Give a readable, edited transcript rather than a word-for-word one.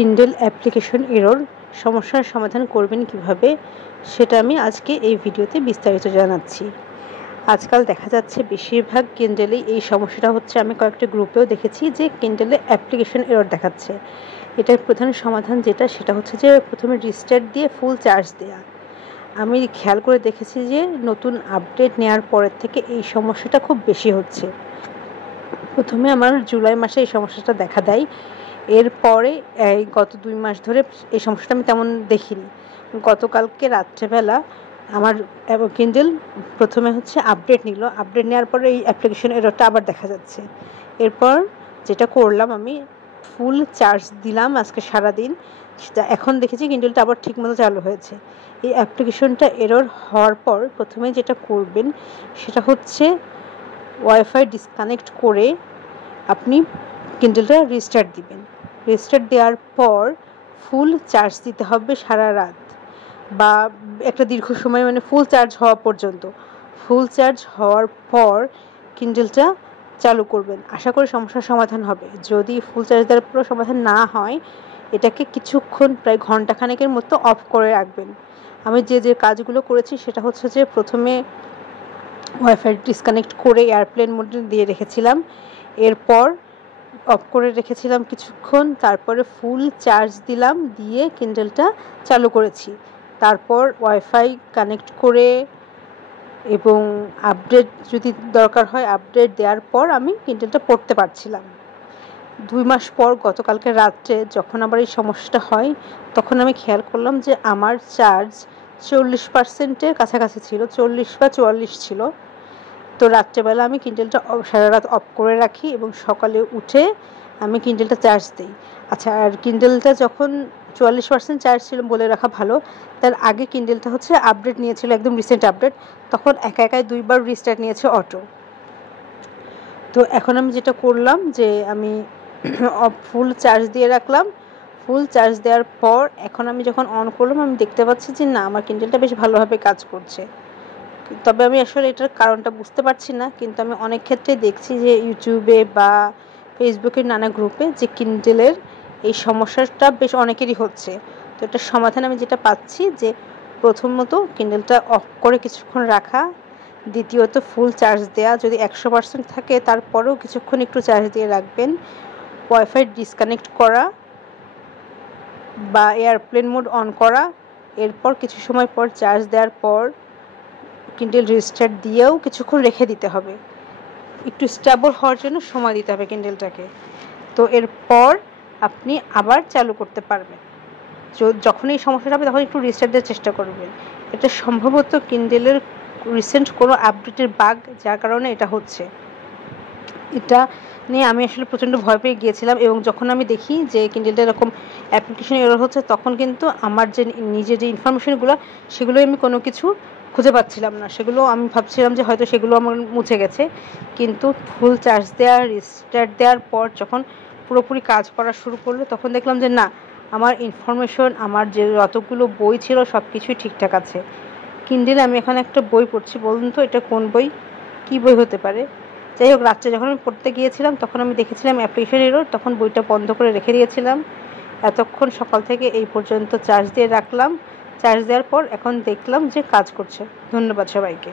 Kindle application error সমস্যার সমাধান করবেন কিভাবে সেটা আমি আজকে এই ভিডিওতে বিস্তারিত জানাচ্ছি। আজকাল দেখা যাচ্ছে বেশিরভাগ কিন্ডলেই এই সমস্যাটা হচ্ছে। আমি কয়েকটা গ্রুপেও দেখেছি যে কিন্ডলে অ্যাপ্লিকেশন এরর দেখাচ্ছে। এটার প্রধান সমাধান সেটা হচ্ছে যে প্রথমে রিস্টার্ট দিয়ে ফুল চার্জ দেওয়া। আমি খেয়াল করে দেখেছি যে নতুন আপডেট নেওয়ার পরের থেকে এই সমস্যাটা খুব বেশি হচ্ছে। প্রথমে আমার জুলাই মাসে এই সমস্যাটা দেখা দেয়, এরপরে এই গত 2 মাস ধরে এই সমস্যাটা আমি তেমন দেখিনি। গতকালকে রাত্রেবেলা আমার কিন্ডল প্রথমে আপডেট নিল, আপডেট নেওয়ার পরে এই অ্যাপ্লিকেশন এররটা আবার দেখা যাচ্ছে। এরপর যেটা করলাম, আমি ফুল চার্জ দিলাম আজকে সারাদিন, এখন দেখেছি কিন্ডলটা আবার ঠিকমতো চালু হয়েছে। এই অ্যাপ্লিকেশনটা এরর হওয়ার পর প্রথমে যেটা করবেন সেটা হচ্ছে ওয়াইফাই ডিসকানেক্ট করে আপনি কিন্ডলটা রিস্টার্ট দিবেন। রিস্টার্ট দেওয়ার পর ফুল চার্জ দিতে হবে সারা রাত বা একটা দীর্ঘ সময়, মানে ফুল চার্জ হওয়া পর্যন্ত। ফুল চার্জ হওয়ার পর কিন্ডলটা চালু করবেন, আশা করি সমস্যার সমাধান হবে। যদি ফুল চার্জ দেওয়ার পর সমাধান না হয়, এটাকে কিছুক্ষণ প্রায় ঘন্টাখানেকের মতো অফ করে রাখবেন। আমি যে কাজগুলো করেছি সেটা হচ্ছে যে প্রথমে ওয়াইফাই ডিসকানেক্ট করে এয়ারপ্লেন মোডে দিয়ে রেখেছিলাম, এরপর অফ করে রেখেছিলাম কিছুক্ষণ, তারপরে ফুল চার্জ দিলাম, দিয়ে কিন্ডলটা চালু করেছি। তারপর ওয়াইফাই কানেক্ট করে এবং আপডেট যদি দরকার হয় আপডেট দেওয়ার পর আমি কিন্ডলটা পড়তে পারছিলাম। 2 মাস পর গতকালকে রাত্রে যখন আবার এই সমস্যাটা হয়, তখন আমি খেয়াল করলাম যে আমার চার্জ 40%-এর কাছাকাছি ছিল, 40 বা 44 ছিল। তো রাত্রেবেলা আমি কিন্ডলটা সারা রাত অফ করে রাখি এবং সকালে উঠে আমি কিন্ডলটা চার্জ দিই। আচ্ছা, আর কিন্ডলটা যখন 44% চার্জ ছিল বলে রাখা ভালো, তার আগে কিন্ডলটা আপডেট নিয়েছিল, একদম রিসেন্ট আপডেট, তখন একাই 2 বার রিস্টার্ট নিয়েছে অটো। তো এখন আমি যেটা করলাম যে আমি ফুল চার্জ দিয়ে রাখলাম। ফুল চার্জ দেওয়ার পর এখন আমি যখন অন করলাম, আমি দেখতে পাচ্ছি যে না, আমার কিন্ডলটা বেশ ভালোভাবে কাজ করছে। তবে আমি আসলে এটার কারণটা বুঝতে পারছি না, কিন্তু আমি অনেক ক্ষেত্রে দেখছি যে ইউটিউবে বা ফেসবুকের নানা গ্রুপে যে কিন্ডলের এই সমস্যাটা বেশ অনেকেরই হচ্ছে। তো এটার সমাধান আমি যেটা পাচ্ছি যে প্রথমত কিন্ডলটা অফ করে কিছুক্ষণ রাখা, দ্বিতীয়ত ফুল চার্জ দেওয়া, যদি 100% থাকে তারপরেও কিছুক্ষণ একটু চার্জ দিয়ে রাখবেন, ওয়াইফাই ডিসকানেক্ট করা বা এয়ারপ্লেন মোড অন করা, এরপর কিছু সময় পর চার্জ দেওয়ার পর কিন্ডল রিস্টার্ট দিয়েও কিছুক্ষণ রেখে দিতে হবে, একটু স্টেবল হওয়ার জন্য সময় দিতে হবে কিন্ডলটাকে। তো এরপর আপনি আবার চালু করতে পারবেন। যখন এই সমস্যাটা হবে তখন একটু রিস্টার্ট দেওয়ার চেষ্টা করবেন। এটা সম্ভবত কিন্ডলের রিসেন্ট কোনো আপডেটের বাগ, যার কারণে এটা হচ্ছে। এটা নিয়ে আমি আসলে প্রচণ্ড ভয় পেয়ে গিয়েছিলাম, এবং যখন আমি দেখি যে কিন্ডলটা এরকম অ্যাপ্লিকেশন এরর হচ্ছে, তখন কিন্তু আমার যে নিজের যে ইনফরমেশনগুলো সেগুলোই আমি কোনো কিছু খুঁজে পাচ্ছিলাম না। সেগুলো আমি ভাবছিলাম যে হয়তো সেগুলো আমার মুছে গেছে, কিন্তু ফুল চার্জ দেওয়ার রিস্টার্ট দেওয়ার পর যখন পুরোপুরি কাজ করা শুরু করলো, তখন দেখলাম যে না, আমার ইনফরমেশন, আমার যে যতগুলো বই ছিল সব কিছুই ঠিকঠাক আছে। কিন্ডলে আমি এখন একটা বই পড়ছি, বলুন তো এটা কোন বই, কী বই হতে পারে? যাই হোক, রাত্রে যখন আমি পড়তে গিয়েছিলাম তখন আমি দেখেছিলাম অ্যাপ্লিকেশন এরর, তখন বইটা বন্ধ করে রেখে দিয়েছিলাম। এতক্ষণ সকাল থেকে এই পর্যন্ত চার্জ দিয়ে রাখলাম, চার্জ দেওয়ার পর এখন দেখলাম যে কাজ করছে। ধন্যবাদ সবাইকে।